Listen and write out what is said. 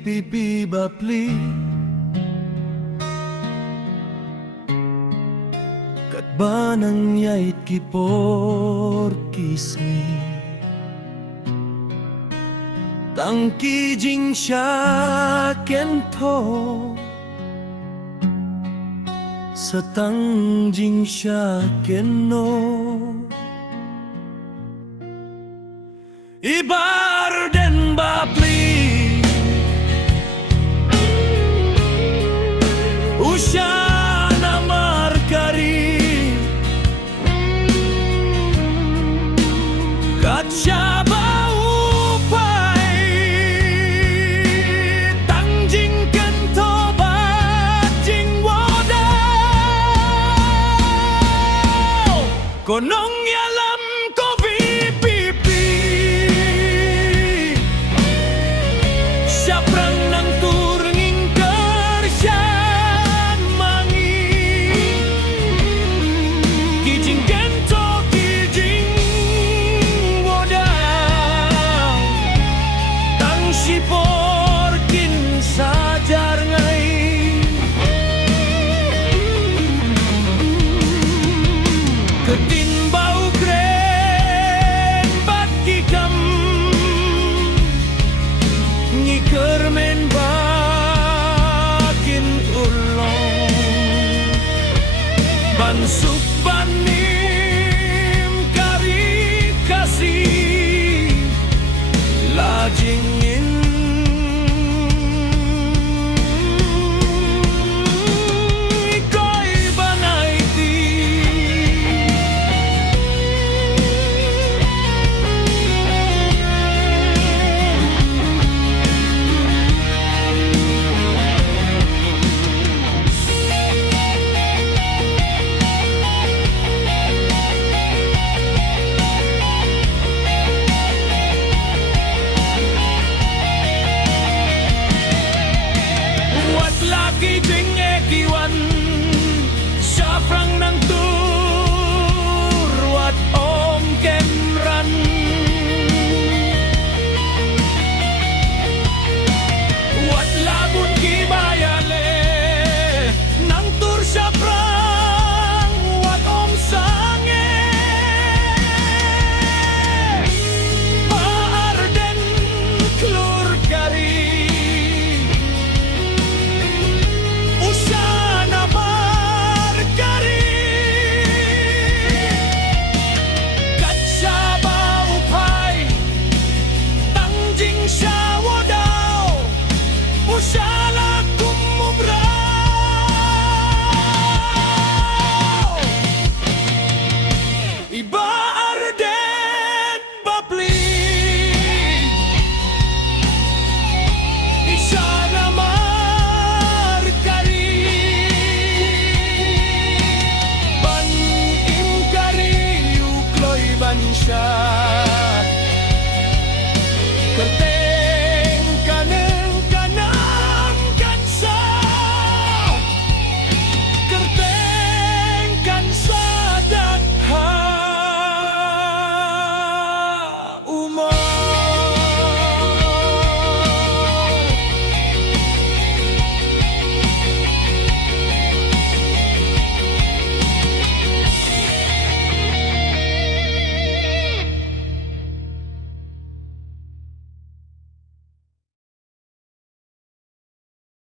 pipi bapli kat banang yait kipor kismi tangki jing sya kento setang jing sya keno ibar den bapli usyana markari kaca bau pai tangjing kento bajing wadaw konong yalam ko pipi siaprang nang turnging kersyan mangi kijing kento kijing wadaw tang sipor kin sajar ngai ketin bau kren bat kikam ngiker men bakin ulong bansuk banim kari kasih lajingin koi banaiti lagi ding ekiwan syafrang nang tur wat om kemran wat labun ki bayale nang tur syafrang